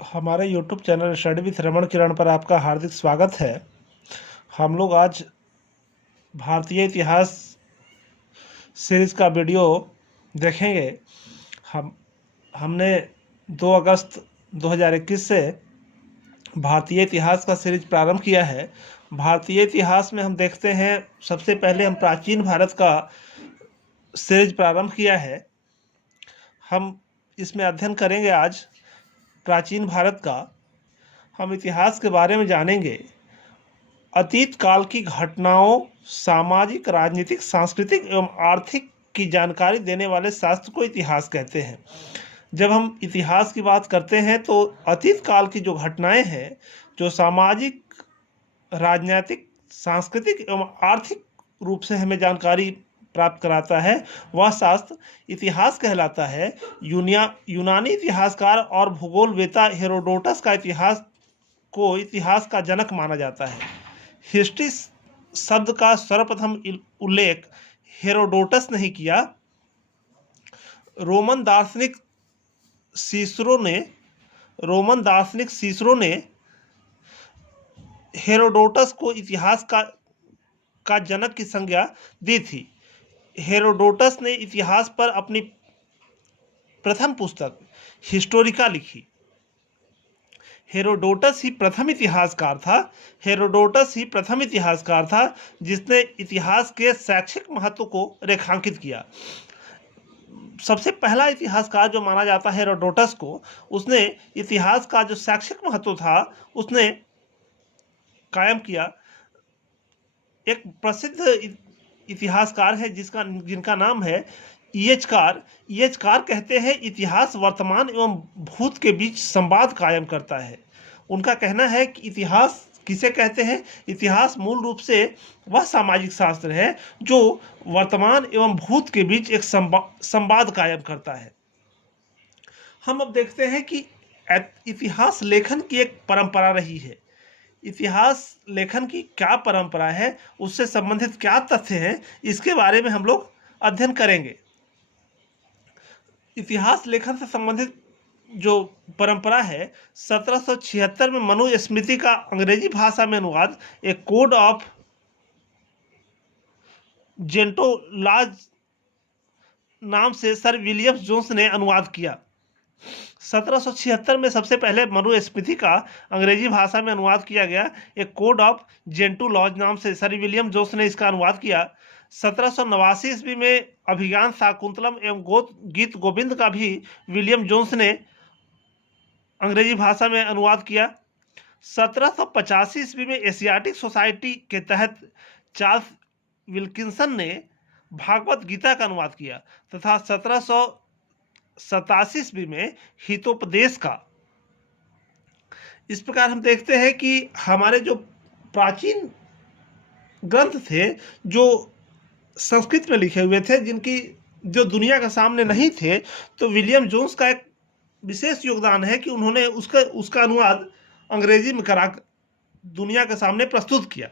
हमारे YouTube channel study with रमण किरण पर आपका हार्दिक स्वागत है। हम लोग आज भारतीय इतिहास सीरीज का वीडियो देखेंगे। हमने 2 अगस्त 2021 से भारतीय इतिहास का सीरीज प्रारंभ किया है। भारतीय इतिहास में हम देखते हैं, सबसे पहले हम प्राचीन भारत का सीरीज प्रारंभ किया है। हम इसमें अध्ययन करेंगे आज प्राचीन भारत का। हम इतिहास के बारे में जानेंगे। अतीत काल की घटनाओं, सामाजिक, राजनीतिक, सांस्कृतिक एवं आर्थिक की जानकारी देने वाले शास्त्र को इतिहास कहते हैं। जब हम इतिहास की बात करते हैं तो अतीत काल की जो घटनाएं हैं, जो सामाजिक, राजनीतिक, सांस्कृतिक एवं आर्थिक रूप से हमें जानकारी प्राप्त कराता है, वह शास्त्र इतिहास कहलाता है। यूनानी इतिहासकार और भूगोलवेत्ता हेरोडोटस का इतिहास का जनक माना जाता है। हिस्ट्री शब्द का सर्वप्रथम उल्लेख हेरोडोटस ने ही किया। रोमन दार्शनिक सीसरो ने हेरोडोटस को इतिहास का जनक की संज्ञा दी थी। हेरोडोटस ने इतिहास पर अपनी प्रथम पुस्तक हिस्टोरिका लिखी। हेरोडोटस ही प्रथम इतिहासकार था जिसने इतिहास के शैक्षिक महत्व को रेखांकित किया। सबसे पहला इतिहासकार जो माना जाता है हेरोडोटस को, उसने इतिहास का जो शैक्षिक महत्व था उसने कायम किया। एक प्रसिद्ध इतिहासकार है जिनका नाम है ईएचकार। ईएचकार कहते हैं इतिहास वर्तमान एवं भूत के बीच संवाद कायम करता है। उनका कहना है कि इतिहास किसे कहते हैं? इतिहास मूल रूप से वह सामाजिक शास्त्र है जो वर्तमान एवं भूत के बीच एक संवाद कायम करता है। हम अब देखते हैं कि इतिहास लेखन की एक परंपरा रही है। इतिहास लेखन की क्या परंपरा है, उससे संबंधित क्या तथ्य हैं, इसके बारे में हम लोग अध्ययन करेंगे। इतिहास लेखन से संबंधित जो परंपरा है, 1776 में मनु स्मृति का अंग्रेजी भाषा में अनुवाद एक कोड ऑफ जेंटोलॉज नाम से सर विलियम जोन्स ने अनुवाद किया। 1776 में सबसे पहले मनुस्मृति का अंग्रेजी भाषा में अनुवाद किया गया। एक कोड ऑफ जेंटोलॉज नाम से सर विलियम जोन्स ने इसका अनुवाद किया। 1789 ईस्वी में अभिज्ञान शाकुंतलम एवं गीत गोविंद का भी विलियम जोन्स ने अंग्रेजी भाषा में अनुवाद किया। 1785 ईस्वी में एशियाटिक सोसाइटी के तहत चार्ल्स विल्किंसन ने भागवत गीता का अनुवाद किया तथा 1787 ईस्वी में हितोपदेश का। इस प्रकार हम देखते हैं कि हमारे जो प्राचीन ग्रंथ थे, जो संस्कृत में लिखे हुए थे, जिनकी जो दुनिया के सामने नहीं थे, तो विलियम जोन्स का एक विशेष योगदान है कि उन्होंने उसका अनुवाद अंग्रेजी में करा दुनिया के सामने प्रस्तुत किया।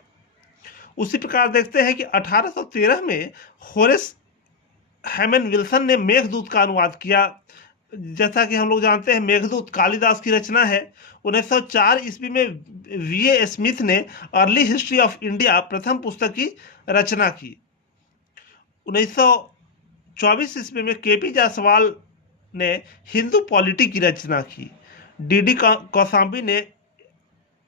उसी प्रकार देखते हैं कि 1813 में होरेस हेमन विल्सन ने मेघदूत का अनुवाद किया। जैसा कि हम लोग जानते हैं, मेघदूत कालिदास की रचना है। 1904 ईस्वी में वीए स्मिथ ने अर्ली हिस्ट्री ऑफ इंडिया प्रथम पुस्तक की रचना की। 1924 ईस्वी में केपी जायसवाल ने हिंदू पॉलिटी की रचना की। डीडी कौशाम्बी ने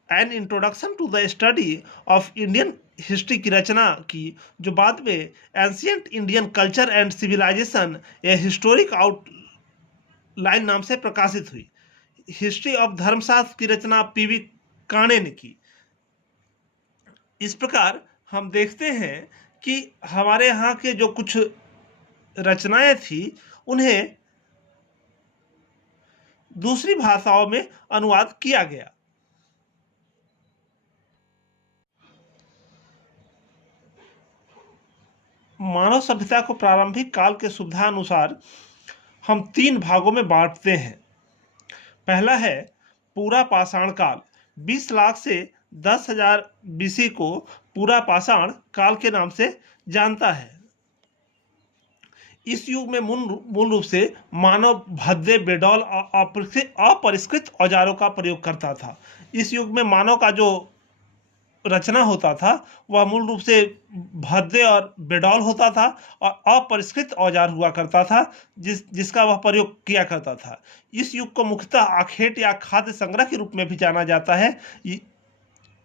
an introduction to the study of Indian history की रचना की, जो बाद में ancient Indian culture and civilization a historic outline नाम से प्रकाशित हुई। हिस्ट्री ऑफ धर्मशास्त्र की रचना पीवी काणे ने की। इस प्रकार हम देखते हैं कि हमारे यहाँ के जो कुछ रचनाएं थी, उन्हें दूसरी भाषाओं में अनुवाद किया गया। मानव सभ्यता को प्रारंभिक काल के सुविधानुसार हम 3 भागों में बांटते हैं। पहला है पूरा पाषाण काल। 20 लाख से 10,000 बीसी को पूरा पाषाण काल के नाम से जानता है। इस युग में मूल रूप से मानव भद्दे, बेडौल और अपरिष्कृत औजारों का प्रयोग करता था। इस युग में मानव का जो रचना होता था वह मूल रूप से भद्दे और बेडौल होता था और अपरिष्कृत औजार हुआ करता था जिसका वह प्रयोग किया करता था। इस युग को मुख्यतः आखेट या खाद्य संग्रह के रूप में भी जाना जाता है।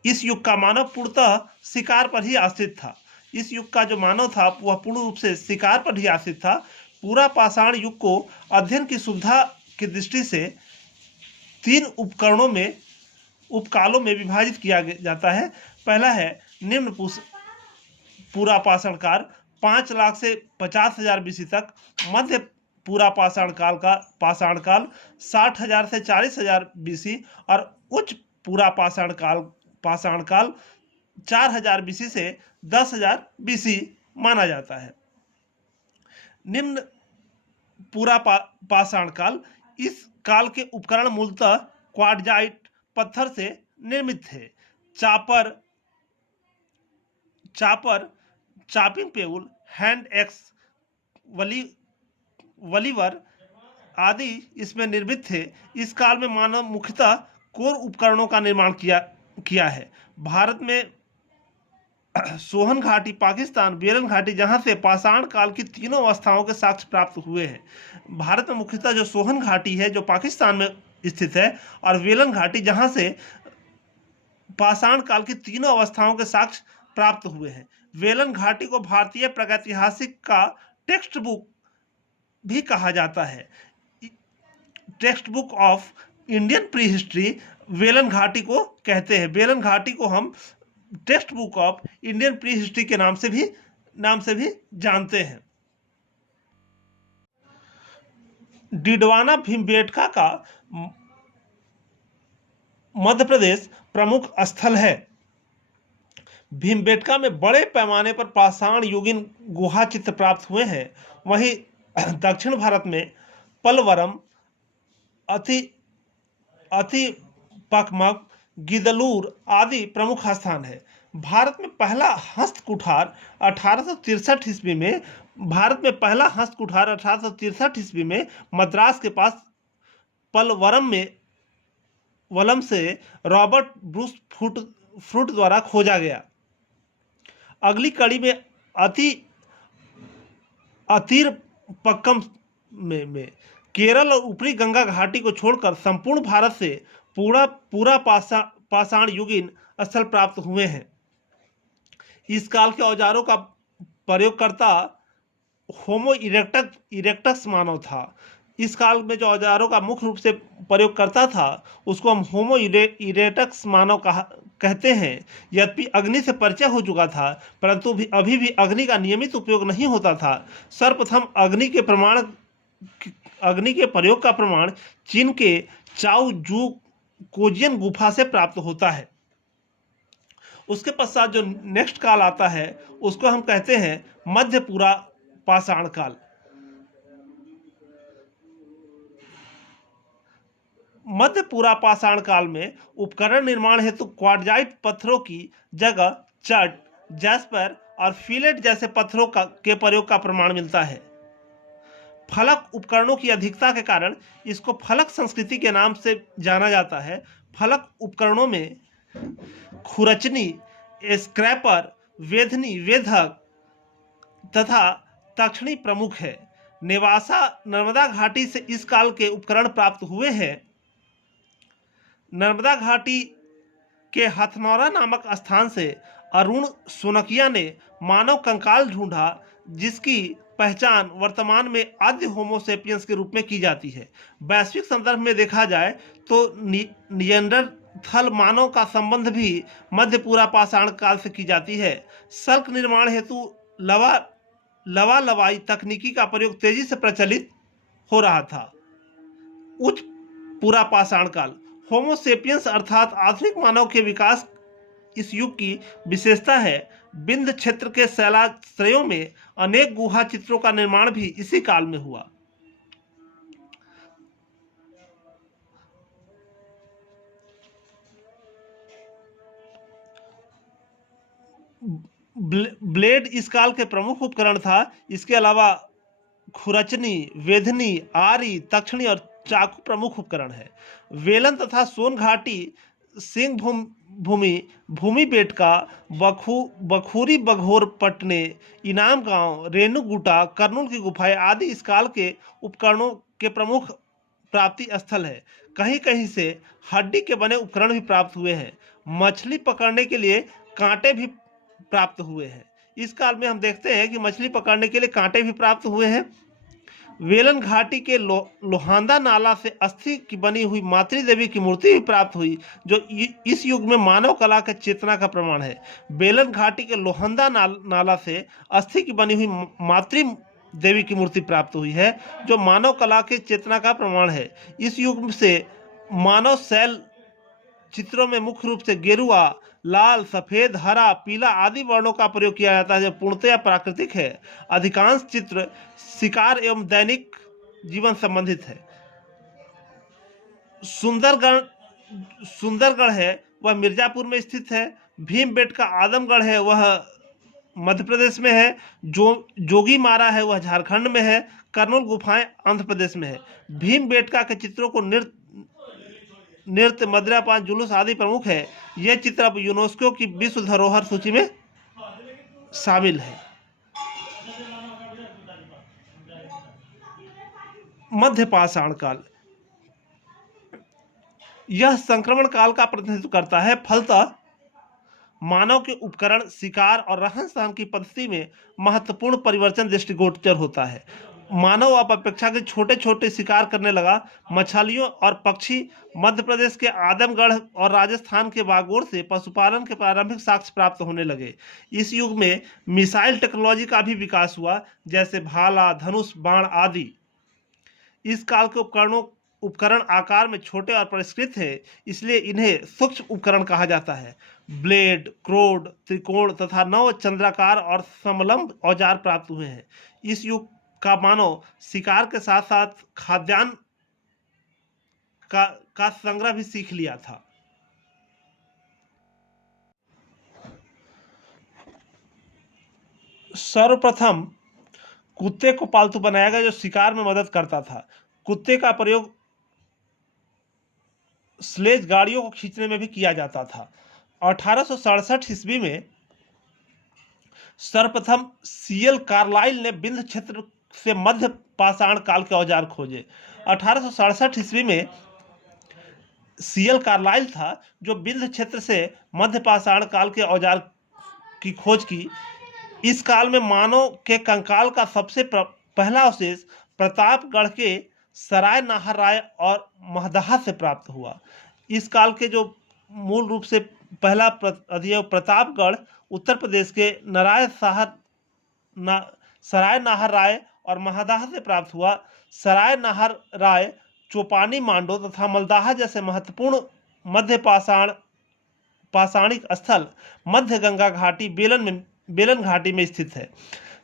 इस युग का मानव पूर्णतः शिकार पर ही आश्रित था। इस युग का जो मानव था वह पूर्ण रूप से शिकार पर ही आश्रित था। पूरा पाषाण युग को अध्ययन की सुविधा की दृष्टि से 3 उपकालों में विभाजित किया जाता है। पहला है निम्न पूरा पाषाण काल 5 लाख से 50,000 बीसी तक। मध्य पूरा पाषाण काल 60,000 से 40,000 बीसी और उच्च पूरा पाषाण काल 4,000 बीसी से 10,000 बीसी माना जाता है। निम्न पूरा पाषाण काल, इस काल के उपकरण मूलतः क्वार्टजाइट पत्थर से निर्मित थे। चॉपिंग पेउल, हैंड एक्स, वलीवर आदि इसमें निर्मित थे। इस काल में मानव मुख्यतः कोर उपकरणों का निर्माण किया है। भारत में सोहन घाटी, पाकिस्तान बेलन घाटी, जहां से पाषाण काल की तीनों अवस्थाओं के साक्ष्य प्राप्त हुए हैं। भारत में मुख्यतः जो सोहन घाटी है जो पाकिस्तान में स्थित है, और वेलन घाटी जहां से पाषाण काल की तीनों अवस्थाओं के साक्ष्य प्राप्त हुए हैं। वेलन घाटी को भारतीय प्रागैतिहासिक का टेक्स्ट बुक भी कहा जाता है। Text book of Indian pre history Velan घाटी को कहते हैं। वेलन घाटी को हम text book of Indian pre history के नाम से भी जानते हैं। डिडवाना भीमबेटका का मध्य प्रदेश प्रमुख स्थल है। भीमबेटका में बड़े पैमाने पर पाषाण युगीन गुहा चित्र प्राप्त हुए हैं। वहीं दक्षिण भारत में पलवरम, अतिपक्मक, गिदलूर आदि प्रमुख स्थान है। भारत में पहला हस्त कुठार 1863 ईस्वी में मद्रास के पास वलम से रॉबर्ट ब्रूस फ्रूट द्वारा खोजा गया। अगली कड़ी में अतिरपक्कम में केरल और ऊपरी गंगा घाटी को छोड़कर संपूर्ण भारत से पूरा पाषाण युगीन स्थल प्राप्त हुए हैं। इस काल के औजारों का प्रयोगकर्ता होमो इरेक्टस मानव था। इस काल में जो औजारों का मुख्य रूप से प्रयोग करता था उसको हम होमो इरेक्टस मानव कहते हैं। यद्यपि अग्नि से परिचय हो चुका था, परंतु अभी भी अग्नि का नियमित उपयोग नहीं होता था। सर्वप्रथम अग्नि के प्रयोग का प्रमाण चीन के चाओ जू कोजियन गुफा से प्राप्त होता है। उसके पश्चात जो नेक्स्ट काल आता है उसको हम कहते हैं मध्य पूरा पाषाण काल। मध्य पूरा पाषाण काल में उपकरण निर्माण हेतु क्वार्टजाइट पत्थरों की जगह चट, जैस्पर और फिलेट जैसे पत्थरों के प्रयोग का प्रमाण मिलता है। फलक उपकरणों की अधिकता के कारण इसको फलक संस्कृति के नाम से जाना जाता है। फलक उपकरणों में खुरचनी, स्क्रैपर, वेधनी, वेधक तथा तक्षणी प्रमुख है। नेवासा नर्मदा घाटी से इस काल के उपकरण प्राप्त हुए हैं। नर्मदा घाटी के हथनौरा नामक स्थान से अरुण सोनकिया ने मानव कंकाल ढूंढा, जिसकी पहचान वर्तमान में आद्य होमोसेपियंस के रूप में की जाती है। वैश्विक संदर्भ में देखा जाए तो निएंडरथल मानव का संबंध भी मध्य पूरा पाषाण काल से की जाती है। सल्क निर्माण हेतु लवाई तकनीकी का प्रयोग तेजी से प्रचलित हो रहा था। उच्च पूरा पाषाण काल, होमोसेपियंस अर्थात आधुनिक मानव के विकास इस युग की विशेषता है। विंध्य क्षेत्र के शैलाश्रयों में अनेक गुहा चित्रों का निर्माण भी इसी काल में हुआ। ब्लेड इस काल के प्रमुख उपकरण था। इसके अलावा खुरचनी, वेधनी, आरी, तक्षणी और चाकू प्रमुख उपकरण है। वेलन तथा सोन घाटी, सिंह भूमि, भूमि बेटका, बखूरी, बघोर पटने, इनाम गांव, रेणु गुटा, कर्नूल की गुफाएं आदि इस काल के उपकरणों के प्रमुख प्राप्ति स्थल है। कहीं कहीं से हड्डी के बने उपकरण भी प्राप्त हुए हैं। मछली पकड़ने के लिए कांटे भी प्राप्त हुए हैं। इस काल में हम देखते हैं कि मछली पकड़ने के लिए कांटे भी प्राप्त हुए हैं। वेलन घाटी के लोहांदा नाला से अस्थि की बनी हुई मातृ देवी की मूर्ति भी प्राप्त हुई, जो इस युग में मानव कला के चेतना का प्रमाण है। बेलन घाटी के लोहंदा नाला से अस्थि की बनी हुई मातृ देवी की मूर्ति प्राप्त हुई है, जो मानव कला के चेतना का प्रमाण है। इस युग से मानव शैल चित्रों में मुख्य रूप से गेरुआ, लाल, सफेद, हरा, पीला आदि वर्णों का प्रयोग किया जाता है, जो पूर्णतया प्राकृतिक है। अधिकांश चित्र शिकार एवं दैनिक जीवन संबंधित है। सुंदरगढ़ है वह मिर्जापुर में स्थित है। भीमबेटका आदमगढ़ है वह मध्य प्रदेश में है। जोगी मारा है वह झारखंड में है। कर्नूल गुफाएं आंध्र प्रदेश में है। भीमबेटका के चित्रों को नृत्य, मदिरापान, जुलूस आदि प्रमुख है। यह चित्र अब यूनेस्को की विश्व धरोहर सूची में शामिल है। मध्य पाषाण काल, यह संक्रमण काल का प्रतिनिधित्व करता है। फलतः मानव के उपकरण, शिकार और रहन सहन की पद्धति में महत्वपूर्ण परिवर्तन दृष्टिगोचर होता है। मानव अब अपेक्षाकृत छोटे छोटे शिकार करने लगा। मछलियों और पक्षी, मध्य प्रदेश के आदमगढ़ और राजस्थान के बागोर से पशुपालन के प्रारंभिक साक्ष्य प्राप्त होने लगे। इस युग में मिसाइल टेक्नोलॉजी का भी विकास हुआ, जैसे भाला, धनुष, बाण आदि। इस काल के उपकरण आकार में छोटे और परिष्कृत हैं, इसलिए इन्हें सूक्ष्म उपकरण कहा जाता है। ब्लेड, क्रोड, त्रिकोण तथा नव चंद्राकार और समलंब औजार प्राप्त हुए हैं। इस युग का मानव शिकार के साथ साथ खाद्यान्न का संग्रह भी सीख लिया था। सर्वप्रथम कुत्ते को पालतू बनाया गया, जो शिकार में मदद करता था। कुत्ते का प्रयोग स्लेज गाड़ियों को खींचने में भी किया जाता था। 1867 ईस्वी में सर्वप्रथम सीएल कार्लाइल ने विंध्य क्षेत्र से मध्य पाषाण काल के औजार खोजे। 1867 ईस्वी में सीएल कार्लाइल था जो विंध्य क्षेत्र से मध्य पाषाण काल के औजार की खोज की। इस काल में मानव के कंकाल का सबसे पहला अवशेष प्रतापगढ़ के सराय नाहर राय और महदहा से प्राप्त हुआ। इस काल के जो मूल रूप से पहला अध्यय प्रतापगढ़ उत्तर प्रदेश के सराय नाहर राय और महदहा से प्राप्त हुआ। सराय नाहर राय चोपानी मांडो तथा मलदाहा जैसे महत्वपूर्ण मध्य पाषाणिक स्थल मध्य गंगा घाटी बेलन घाटी में स्थित है।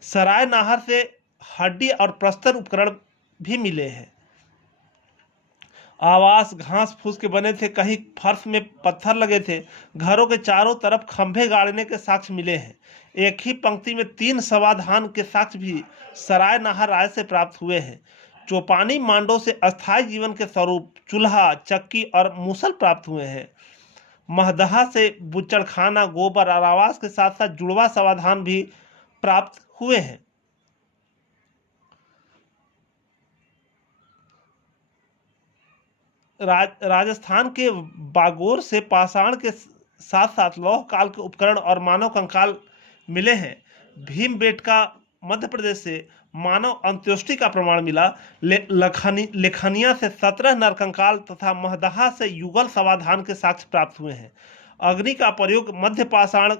सराय नाहर से हड्डी और प्रस्तर उपकरण भी मिले हैं। आवास घास फूस के बने थे, कहीं फर्श में पत्थर लगे थे। घरों के चारों तरफ खंभे गाड़ने के साक्ष्य मिले हैं। एक ही पंक्ति में 3 समाधान के साक्ष्य भी सराय नाहर राय से प्राप्त हुए हैं। चौपानी मांडो से अस्थायी जीवन के स्वरूप चूल्हा, चक्की और मूसल प्राप्त हुए हैं। महदहा से बुच्चड़खाना, गोबर और आवास के साथ साथ जुड़वा समाधान भी प्राप्त हुए हैं। राजस्थान के बागोर से पाषाण के साथ साथ लौह काल के उपकरण और मानव कंकाल मिले हैं। भीमबेटका मध्य प्रदेश से मानव अंत्येष्टि का प्रमाण मिला। लेखनिया से 17 नरकंकाल तथा महदहा से युगल समाधान के साक्ष्य प्राप्त हुए हैं। अग्नि का प्रयोग मध्य पाषाण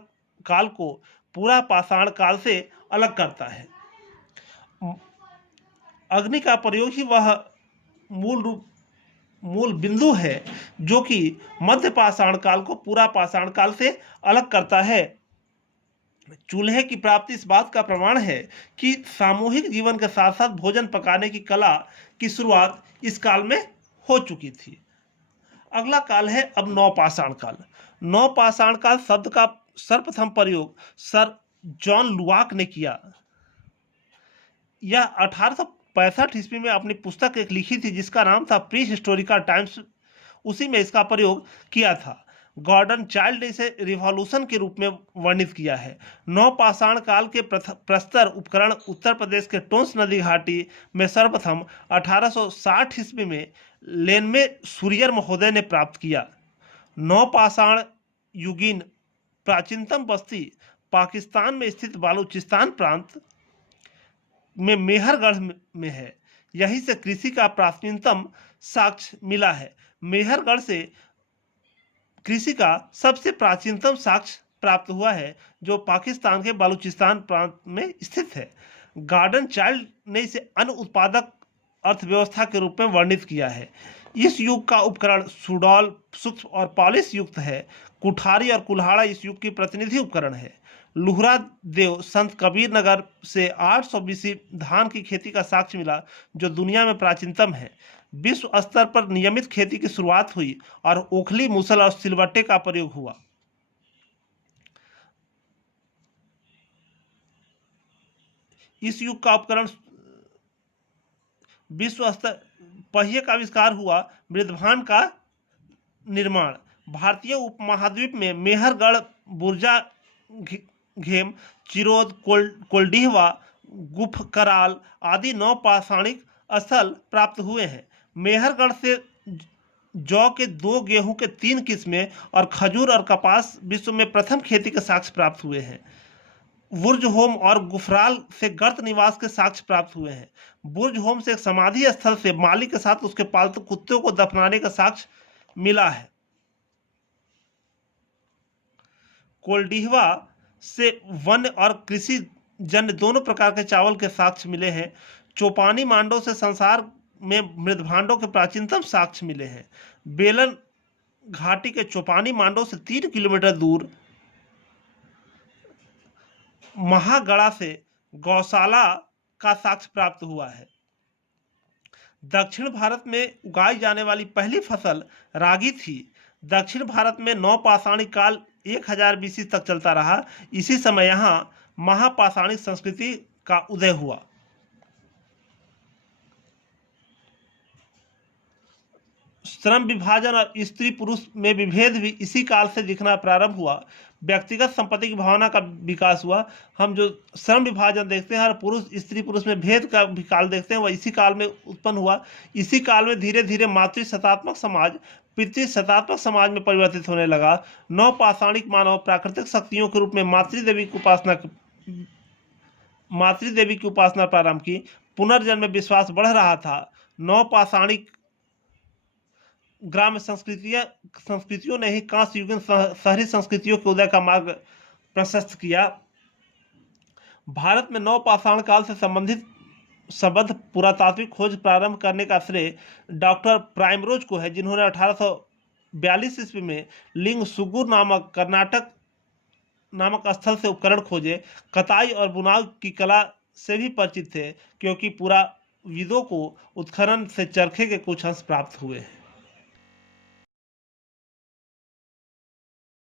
काल को पूरा पाषाण काल से अलग करता है। अग्नि का प्रयोग ही वह मूल बिंदु है जो कि मध्य पाषाण काल को पूरा पाषाण काल से अलग करता है। चूल्हे की प्राप्ति इस बात का प्रमाण है कि सामूहिक जीवन के साथ साथ भोजन पकाने की कला की शुरुआत इस काल में हो चुकी थी। अगला काल है अब नवपाषाण काल। नवपाषाण काल शब्द का सर्वप्रथम प्रयोग सर जॉन लुआक ने किया। यह 1965 ईस्वी में अपनी पुस्तक एक लिखी थी जिसका नाम था प्री हिस्टोरिकल टाइम्स, उसी में इसका प्रयोग किया था। गॉर्डन चाइल्ड ने इसे रिवॉल्यूशन के रूप में वर्णित किया है। नवपाषाण काल के प्रस्तर उपकरण उत्तर प्रदेश के टोंस नदी घाटी में सर्वप्रथम 1860 ईस्वी में लेनमे सूरियर महोदय ने प्राप्त किया। नवपाषाण युगीन प्राचीनतम बस्ती पाकिस्तान में स्थित बालूचिस्तान प्रांत में मेहरगढ़ में है। यहीं से कृषि का प्राचीनतम साक्ष्य मिला है। मेहरगढ़ से कृषि का सबसे प्राचीनतम साक्ष्य प्राप्त हुआ है जो पाकिस्तान के बालूचिस्तान प्रांत में स्थित है। गार्डन चाइल्ड ने इसे अन्न उत्पादक अर्थव्यवस्था के रूप में वर्णित किया है। इस युग का उपकरण सुडौल, सूक्ष्म और पॉलिश युक्त है। कुठारी और कुल्हाड़ा इस युग की प्रतिनिधि उपकरण है। लुहरा देव संत कबीर नगर से 800 BC धान की खेती का साक्ष्य मिला जो दुनिया में प्राचीनतम है। विश्व स्तर पर नियमित खेती की शुरुआत हुई और ओखली, मूसल और सिलवट्टे का प्रयोग हुआ। इस युग का उपकरण विश्व स्तर पहिए का आविष्कार हुआ। मृदभांड का निर्माण भारतीय उपमहाद्वीप में मेहरगढ़, बुर्जा घेम, चिरोद, कोल्डिहवा, गुफकराल आदि नवपाषाणिक स्थल प्राप्त हुए हैं। मेहरगढ़ से जौ के 2, गेहूं के 3 किस्में और खजूर और कपास विश्व में प्रथम खेती के साक्ष्य प्राप्त हुए हैं। बुर्ज होम और गुफराल से गर्त निवास के साक्ष्य प्राप्त हुए हैं। बुर्ज होम से एक समाधि स्थल से मालिक के साथ उसके पालतू कुत्तों को दफनाने का साक्ष्य मिला है। कोल्डिहवा से वन और कृषि जन्य दोनों प्रकार के चावल के साक्ष्य मिले हैं। चौपानी मांडो से संसार में मृदभांडों के प्राचीनतम साक्ष्य मिले हैं। बेलन घाटी के चौपानी मांडो से 3 किलोमीटर दूर महागढ़ा से गौशाला का साक्ष्य प्राप्त हुआ है। दक्षिण भारत में उगाई जाने वाली पहली फसल रागी थी। दक्षिण भारत में नवपाषाणिक काल 1000 BC तक चलता रहा। इसी समय यहाँ महापाषाणिक संस्कृति का उदय हुआ। श्रम विभाजन और स्त्री पुरुष में विभेद भी इसी काल से दिखना प्रारंभ हुआ। व्यक्तिगत संपत्ति की भावना का विकास हुआ। हम जो श्रम विभाजन देखते हैं और पुरुष स्त्री पुरुष में भेद का भी काल देखते हैं वह इसी काल में उत्पन्न हुआ। इसी काल में धीरे धीरे मातृसत्तात्मक समाज पितृसत्तात्मक समाज में परिवर्तित होने लगा। नवपाषाणिक मानव प्राकृतिक शक्तियों के रूप में मातृदेवी की उपासना प्रारंभ की। पुनर्जन्म में विश्वास बढ़ रहा था। नवपाषाणिक ग्राम्य संस्कृतियों ने ही कांस्य युगीन शहरी संस्कृतियों के उदय का मार्ग प्रशस्त किया। भारत में नवपाषाण काल से संबद्ध पुरातात्विक खोज प्रारंभ करने का श्रेय डॉक्टर प्राइमरोज को है, जिन्होंने 1842 ईस्वी में लिंगसुगुर नामक कर्नाटक नामक स्थल से उपकरण खोजे। कताई और बुनाई की कला से भी परिचित थे क्योंकि पुराविदों को उत्खनन से चरखे के कुछ अंश प्राप्त हुए हैं।